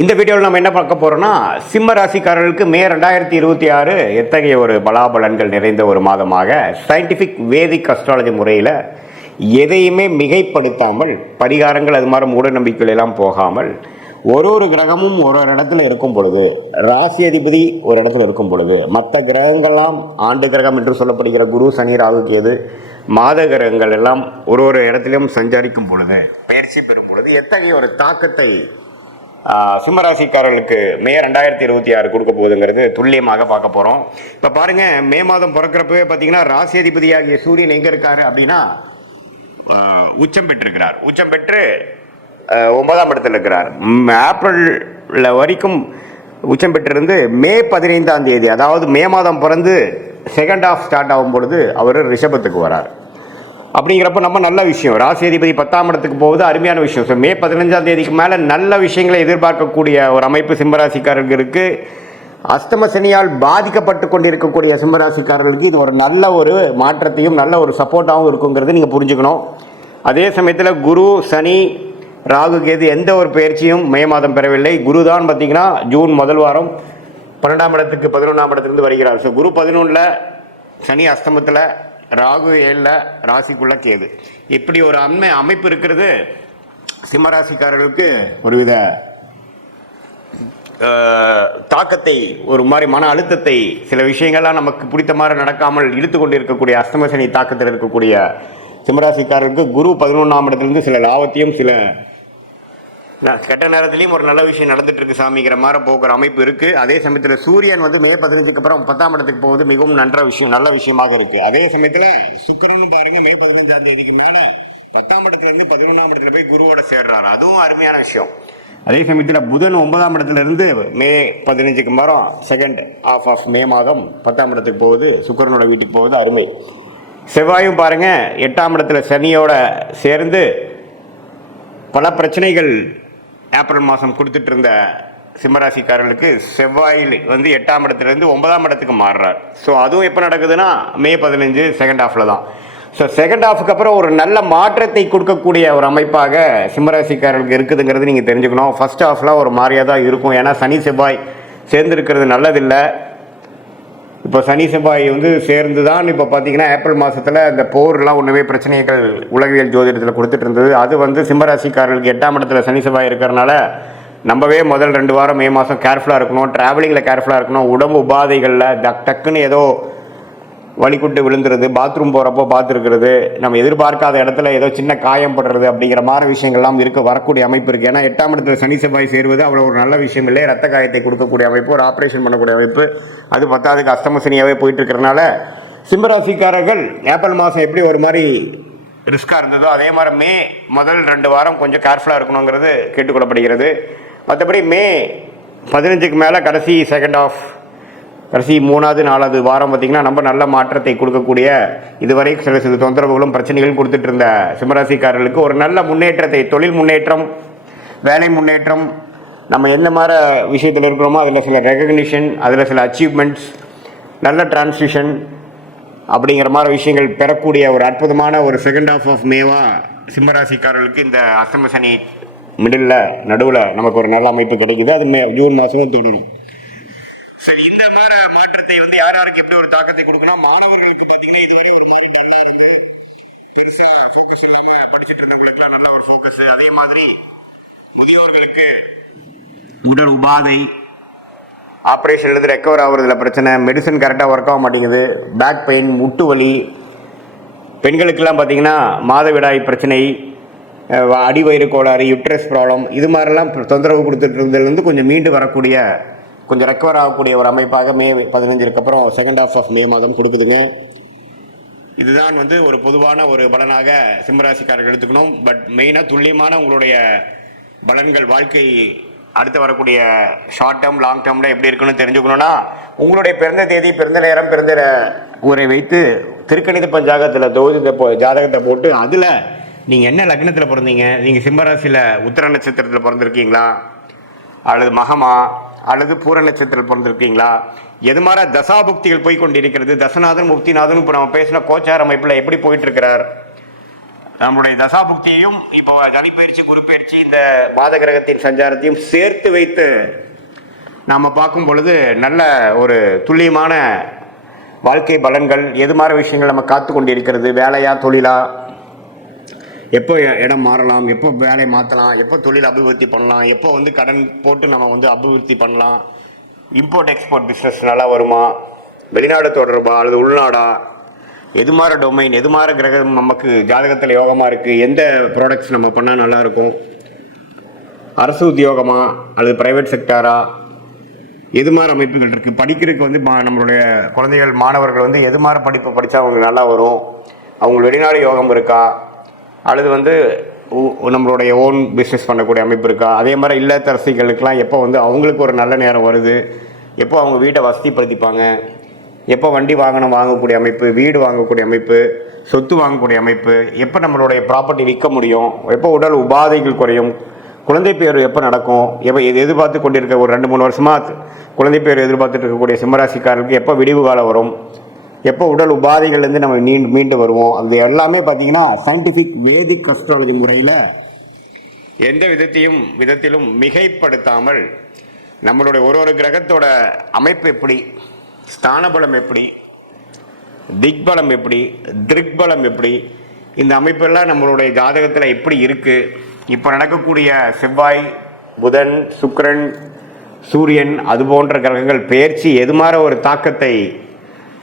இந்த வீடியோவில் நம்ம என்ன பார்க்க போறோம்னா, சிம்ம ராசிக்காரர்களுக்கு மே 2026 எத்தகைய ஒரு பலாபலன்கள் நிறைந்த ஒரு மாதமாக சயின்டிஃபிக் வேதிக் அஸ்ட்ராலஜி முறையில் எதையுமே மிகைப்படுத்தாமல், பரிகாரங்கள் அது மாதிரி மூட நம்பிக்கைகள் எல்லாம் போகாமல், ஒரு கிரகமும் ஒரு இடத்துல இருக்கும் பொழுது, ராசி அதிபதி ஒரு இடத்துல இருக்கும் பொழுது, மற்ற கிரகங்கள்லாம் ஆண்டு கிரகம் என்று சொல்லப்படுகிற குரு, சனி, ராகு, கேது, மாத கிரகங்கள் எல்லாம் ஒரு இடத்திலும் சஞ்சரிக்கும் பொழுது, பயிற்சி பெறும் பொழுது எத்தகைய ஒரு தாக்கத்தை சிம்மராசிக்காரர்களுக்கு மே 2026 கொடுக்க போகுதுங்கிறது துல்லியமாக பார்க்க போகிறோம். இப்போ பாருங்க, மே மாதம் பிறக்கிறப்பவே பார்த்தீங்கன்னா ராசி அதிபதியாகிய சூரியன் எங்கே இருக்காரு அப்படின்னா உச்சம் பெற்றிருக்கிறார். உச்சம் பெற்று 9ஆம் இடத்துல இருக்கிறார். ஏப்ரல் வரைக்கும் உச்சம் பெற்றிருந்து மே 15ஆம் தேதி, அதாவது மே மாதம் பிறந்து செகண்ட் ஹாஃப் ஸ்டார்ட் ஆகும் பொழுது அவர் ரிஷபத்துக்கு வரார். அப்படிங்கிறப்ப நம்ம நல்ல விஷயம், ராசி அதிபதி 10ஆம் இடத்துக்கு போகுது, அருமையான விஷயம். ஸோ மே 15ஆம் தேதிக்கு மேலே நல்ல விஷயங்களை எதிர்பார்க்கக்கூடிய ஒரு அமைப்பு சிம்மராசிக்காரர்களுக்கு, அஸ்தம சனியால் பாதிக்கப்பட்டு கொண்டிருக்கக்கூடிய சிம்மராசிக்காரர்களுக்கு இது ஒரு நல்ல ஒரு மாற்றத்தையும் நல்ல ஒரு சப்போர்ட்டாகவும் இருக்குங்கிறது நீங்கள் புரிஞ்சுக்கணும். அதே சமயத்தில் குரு, சனி, ராகு, கேது எந்த ஒரு பயிற்சியும் மே மாதம் பெறவில்லை. குரு தான் பார்த்தீங்கன்னா ஜூன் முதல் வாரம் 12ஆம் இடத்துக்கு 11ஆம் இடத்துலேருந்து வருகிறார். ஸோ குரு 11ல், சனி அஸ்தமத்தில், ராகு 7ல், ராசிக்குள்ள கேது. இப்படி ஒரு அமைப்பு இருக்கிறது சிம்மராசிக்காரர்களுக்கு ஒருவித தாக்கத்தை, ஒரு மாதிரி மன அழுத்தத்தை, சில விஷயங்கள்லாம் நமக்கு பிடித்த மாதிரி நடக்காமல் இழுத்து கொண்டு இருக்கக்கூடிய அஸ்தம சனி தாக்கத்தில் இருக்கக்கூடிய சிம்மராசிக்காரர்களுக்கு குரு 11ஆம் இடத்துலேருந்து சில லாபத்தையும் சில கெட்ட நேரத்துலையும் ஒரு நல்ல விஷயம் நடந்துட்டு இருக்கு சாமிங்கிற மாதிரி போகிற அமைப்பு இருக்கு. அதே சமயத்தில் சூரியன் வந்து மே 15க்கு அப்புறம் 10ஆம் இடத்துக்கு போகுது, மிகவும் நல்ல விஷயமாக இருக்கு. அதே சமயத்தில் சுக்கிரனும் பாருங்க மே 15ஆம் தேதிக்கு மேல 10ஆம் இடத்துல இருந்து 11ஆம் இடத்துல போய் குருவோட சேர்றாரு, அதுவும் அருமையான விஷயம். அதே சமயத்தில் புதன் 9ஆம் இடத்துல இருந்து மே 15க்கு அப்புறம் செகண்ட் ஹாஃப் ஆஃப் மே மாதம் 10ஆம் இடத்துக்கு போகுது, சுக்கிரனோட வீட்டுக்கு போகுது, அருமை. செவ்வாயும் பாருங்க 8ஆம் இடத்துல சனியோட சேர்ந்து பல பிரச்சனைகள் ஏப்ரல் மாதம் கொடுத்துட்டு இருந்த சிம்மராசிக்காரர்களுக்கு செவ்வாயில் வந்து 8ஆம் இடத்துலேருந்து 9ஆம் இடத்துக்கு மாறுறார். ஸோ அதுவும் எப்போ நடக்குதுன்னா மே 15 செகண்ட் ஹாஃபில் தான். ஸோ செகண்ட் ஹாஃபுக்கு அப்புறம் ஒரு நல்ல மாற்றத்தை கொடுக்கக்கூடிய ஒரு அமைப்பாக சிம்மராசிக்காரர்களுக்கு இருக்குதுங்கிறது நீங்கள் தெரிஞ்சுக்கணும். ஃபர்ஸ்ட் ஹாஃபில் ஒரு மாதிரியாக தான் இருக்கும், ஏன்னா சனி செவ்வாய் சேர்ந்துருக்கிறது நல்லதில்லை. இப்போ சனி செவ்வாய் வந்து சேர்ந்து தான் இப்போ பார்த்தீங்கன்னா ஏப்ரல் மாதத்தில் இந்த போர்லாம் ஒன்றுமே பிரச்சனைகள் உலகியல் ஜோதிடத்தில் கொடுத்துட்டு இருந்தது. அது வந்து சிம்மராசிக்காரர்களுக்கு 8ஆம் இடத்துல சனி செவ்வாய் இருக்கிறனால நம்பவே முதல் 2 வாரம் மே மாதம் கேர்ஃபுல்லாக இருக்கணும், ட்ராவலிங்கில் கேர்ஃபுல்லாக இருக்கணும். உடம்பு உபாதைகளில் டக்குன்னு ஏதோ வலிக்குட்டு விழுந்துருது, பாத்ரூம் போகிறப்போ பார்த்துருக்கிறது, நம்ம எதிர்பார்க்காத இடத்துல ஏதோ சின்ன காயம் படுறது அப்படிங்கிற மாதிரி விஷயங்கள்லாம் வரக்கூடிய அமைப்பு இருக்குது. ஏன்னா 8ஆம் இடத்துல சனி செவ்வாய் சேருவது அவ்வளோ ஒரு நல்ல விஷயம் இல்லை. ரத்த காயத்தை கொடுக்கக்கூடிய அமைப்பு, ஒரு ஆப்ரேஷன் பண்ணக்கூடிய அமைப்பு, அது 10ஆவதுக்கு அஸ்தம சனியாகவே போயிட்டு இருக்கிறனால சிம்மராசிக்காரர்கள் ஏப்ரல் மாதம் எப்படி ஒரு மாதிரி ரிஸ்காக இருந்ததோ அதே மாதிரி மே முதல் 2 வாரம் கொஞ்சம் கேர்ஃபுல்லாக இருக்கணுங்கிறது கேட்டுக்கொள்ளப்படுகிறது. மற்றபடி மே 15க்கு மேலே கடைசி செகண்ட் ஆஃப், கடைசி 3வது 4வது வாரம் பார்த்திங்கன்னா நம்ம நல்ல மாற்றத்தை கொடுக்கக்கூடிய, இதுவரை சில தொந்தரவுகளும் பிரச்சனைகளும் கொடுத்துட்டு இருந்த சிம்மராசிக்காரர்களுக்கு ஒரு நல்ல முன்னேற்றத்தை, தொழில் முன்னேற்றம், வேலை முன்னேற்றம், நம்ம எந்த மாதிரி விஷயத்தில் இருக்கிறோமோ அதில் சில ரெகக்னிஷன், அதில் சில அச்சீவ்மெண்ட்ஸ், நல்ல டிரான்சிஷன் அப்படிங்கிற மாதிரி விஷயங்கள் பெறக்கூடிய ஒரு அற்புதமான ஒரு செகண்ட் ஹாஃப் ஆஃப் மேவா சிம்மராசிக்காரர்களுக்கு இந்த அஸ்தம சனி மிடில் நடுவில் நமக்கு ஒரு நல்ல அமைப்பு கிடைக்குது. அது ஜூன் மாதமும் தொடரும். சரி, இந்த மாதிரி மாற்றத்தை வந்து யாருக்கு எப்படி ஒரு தாக்கத்தை கொடுக்கணும்? மாணவர்களுக்கு பார்த்தீங்கன்னா இதுவரை ஒரு மாதிரி டல்லாக இருக்கு, பெருசாக ஃபோக்கஸ் இல்லாமல் படிச்சுட்டு இருக்கிறவங்களுக்குலாம் நல்ல ஒரு ஃபோக்கஸ். அதே மாதிரி முதியோர்களுக்கு உடல் உபாதை, ஆப்ரேஷன்லேருந்து ரெக்கவர் ஆகுறதுல பிரச்சனை, மெடிசன் கரெக்டாக ஒர்க் ஆக மாட்டேங்குது, பேக் பெயின், முட்டு வலி, பெண்களுக்கெல்லாம் பார்த்தீங்கன்னா மாதவிடாய் பிரச்சனை, அடிவயிறு கோளாறு, யுட்ரஸ் ப்ராப்ளம், இது மாதிரிலாம் தொந்தரவு கொடுத்துட்டு இருந்ததுலேருந்து கொஞ்சம் மீண்டு வரக்கூடிய, கொஞ்சம் ரெக்கவர் ஆகக்கூடிய ஒரு அமைப்பாக மே 15க்கு அப்புறம் செகண்ட் ஹாஃப் ஆஃப் மே மாதம் கொடுக்குதுங்க. இதுதான் வந்து ஒரு பொதுவான ஒரு பலனாக சிம்மராசிக்காரர்கள் எடுத்துக்கணும். பட் மெயினாக துல்லியமான உங்களுடைய பலன்கள், வாழ்க்கை அடுத்து வரக்கூடிய ஷார்ட் டேர்ம் லாங் டேர்மில் எப்படி இருக்குன்னு தெரிஞ்சுக்கணுன்னா உங்களுடைய பிறந்த தேதி, பிறந்த நேரம், பிறந்த ஊரை வைத்து திருக்கணித பஞ்சாங்கத்தில் ஜாதகத்தை போட்டு அதில் நீங்கள் என்ன லக்னத்தில் பிறந்தீங்க, நீங்கள் சிம்மராசியில் உத்திர நட்சத்திரத்தில் பிறந்திருக்கீங்களா, அல்லது மகமா, அல்லது பூர நட்சத்திரத்தில் பிறந்திருக்கீங்களா, எது மாதிரி தசாபுக்திகள் போய் கொண்டிருக்கிறது, தசநாதன் முக்திநாதன் இப்போ நம்ம பேசின கோச்சார அமைப்பில் எப்படி போயிட்டு இருக்கிறார், நம்மளுடைய தசாபுக்தியையும் இப்போ சனிப்பயிற்சி குரு பயிற்சி இந்த மாத கிரகத்தின் சஞ்சாரத்தையும் சேர்த்து வைத்து நாம் பார்க்கும் பொழுது நல்ல ஒரு துல்லியமான வாழ்க்கை பலன்கள் எது மாதிரி விஷயங்கள் நம்ம காத்து கொண்டு இருக்கிறது, வேலையா தொழிலா, எப்போ இடம் மாறலாம், எப்போ வேலை மாற்றலாம், எப்போ தொழில் அபிவிருத்தி பண்ணலாம், எப்போ வந்து கடன் போட்டு நம்ம அபிவிருத்தி பண்ணலாம், இம்போர்ட் எக்ஸ்போர்ட் பிஸ்னஸ் நல்லா வருமா, வெளிநாடு தொடர்பா அல்லது உள்நாடா, எது மாதிரி டொமைன், எது மாதிரி கிரகம் நமக்கு ஜாதகத்தில் யோகமாக இருக்குது, எந்த ப்ராடக்ட்ஸ் நம்ம பண்ணால் நல்லாயிருக்கும், அரசு உத்தியோகமா அல்லது ப்ரைவேட் செக்டாரா, எது மாதிரி அமைப்புகள் இருக்குது, படிக்கிறதுக்கு வந்து நம்மளுடைய குழந்தைகள் மாணவர்கள் எது மாதிரி படிப்பு படித்தா அவங்களுக்கு நல்லா வரும், அவங்க வெளிநாடு யோகம் இருக்கா, அல்லது நம்மளுடைய ஓன் பிஸ்னஸ் பண்ணக்கூடிய அமைப்பு இருக்கா, அதே மாதிரி இல்லத்தரசிகளுக்கெல்லாம் எப்போ அவங்களுக்கு ஒரு நல்ல நேரம் வருது, எப்போ அவங்க வீட்டை வசதிப்படுத்திப்பாங்க, எப்போ வண்டி வாகனம் வாங்கக்கூடிய அமைப்பு, வீடு வாங்கக்கூடிய அமைப்பு, சொத்து வாங்கக்கூடிய அமைப்பு, எப்போ நம்மளுடைய ப்ராப்பர்ட்டி விற்க முடியும், எப்போ உடல் உபாதைகள் குறையும், குழந்தை பேர் எப்போ நடக்கும், எப்போ எதிர்பார்த்து கொண்டிருக்க ஒரு 2-3 வருஷமாக குழந்தை பேர் எதிர்பார்த்துட்டு இருக்கக்கூடிய சிம்மராசிக்காரர்களுக்கு எப்போ விடிவு காலம் வரும், எப்போ உடல் உபாதைகள்லேருந்து நம்ம மீண்டு வருவோம், அது எல்லாமே பார்த்தீங்கன்னா சயின்டிஃபிக் வேதிக் அஸ்ட்ராலஜி முறையில் எந்த விதத்திலும் மிகைப்படுத்தாமல் நம்மளுடைய ஒரு கிரகத்தோட அமைப்பு எப்படி, ஸ்தானபலம் எப்படி, திக்பலம் எப்படி, திருக்பலம் எப்படி, இந்த அமைப்பெல்லாம் நம்மளுடைய ஜாதகத்தில் எப்படி இருக்குது, இப்போ நடக்கக்கூடிய செவ்வாய், புதன், சுக்கிரன், சூரியன் அது போன்ற கிரகங்கள் பெயர்ச்சி எது மாதிரி ஒரு தாக்கத்தை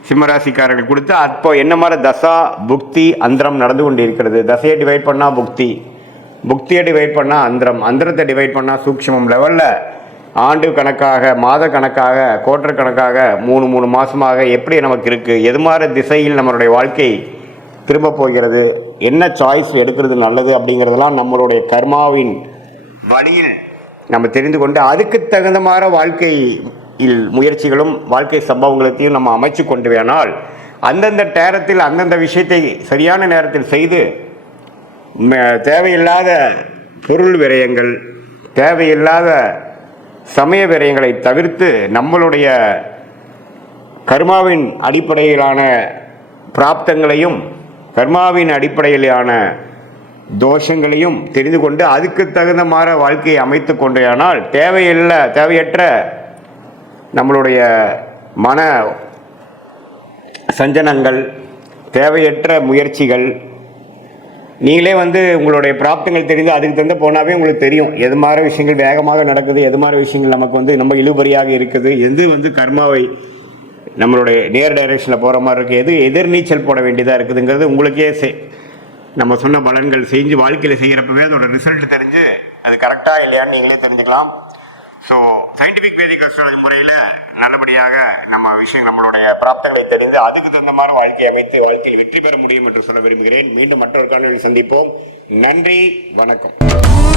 சிம்மராசிக்காரர்கள் கொடுத்து அப்போ என்ன மாதிரி தசா புக்தி அந்தரம் நடந்து கொண்டு இருக்கிறது. தசையை டிவைட் பண்ணால் புக்தி, புக்தியை டிவைட் பண்ணால் அந்தரம், அந்தரத்தை டிவைட் பண்ணால் சூக்ஷ்மம் லெவலில் ஆண்டு கணக்காக, மாத கணக்காக, குவார்டர் கணக்காக 3 மாதமாக எப்படி நமக்கு இருக்குது, எது மாதிரி திசையில் நம்மளுடைய வாழ்க்கை திரும்ப போகிறது, என்ன சாய்ஸ் எடுக்கிறது நல்லது அப்படிங்கிறதெல்லாம் நம்மளுடைய கர்மாவின் வழியில் நம்ம தெரிந்து கொண்டு அதுக்கு தகுந்த மாதிரி வாழ்க்கையில் முயற்சிகளும் வாழ்க்கை சம்பவங்களையும் நம்ம அமைச்சு கொண்டு வேணால் அந்தந்த நேரத்தில் அந்தந்த விஷயத்தை சரியான நேரத்தில் செய்து தேவையில்லாத பொருள் விரயங்கள், தேவையில்லாத சமய விரயங்களை தவிர்த்து நம்மளுடைய கர்மாவின் அடிப்படையிலான பிராப்தங்களையும் கர்மாவின் அடிப்படையிலான தோஷங்களையும் தெரிந்து கொண்டு அதுக்கு தகுந்த மாதிரி வாழ்க்கையை அமைத்து கொண்டேயானால் தேவையற்ற நம்மளுடைய மன சஞ்சனங்கள், தேவையற்ற முயற்சிகள், நீங்களே உங்களுடைய பிராப்தங்கள் தெரிந்து அதுக்கு தகுந்த போனாவே உங்களுக்கு தெரியும் எது மாதிரி விஷயங்கள் வேகமாக நடக்குது, எது மாதிரி விஷயங்கள் நமக்கு நம்ம இழுபறியாக இருக்குது, எது கர்மாவை நம்மளுடைய நேர் டைரக்ஷனில் போகிற மாதிரி இருக்குது, எது எதிர்நீச்சல் போட வேண்டியதாக இருக்குதுங்கிறது உங்களுக்கே நம்ம சொன்ன பலன்கள் செஞ்சு வாழ்க்கையில் செய்கிறப்பவே அதோட ரிசல்ட் தெரிஞ்சு அது கரெக்டாக இல்லையான்னு நீங்களே தெரிஞ்சுக்கலாம். ஸோ சயின்டிஃபிக் வேதிக் அஸ்ட்ராலஜி முறையில் நல்லபடியாக நம்மளுடைய பிராப்தங்களை தெரிந்து அதுக்கு தகுந்த மாதிரி வாழ்க்கையை அமைத்து வாழ்க்கையில் வெற்றி பெற முடியும் என்று சொல்ல விரும்புகிறேன். மீண்டும் மற்றொரு காணொலியில் சந்திப்போம். நன்றி, வணக்கம்.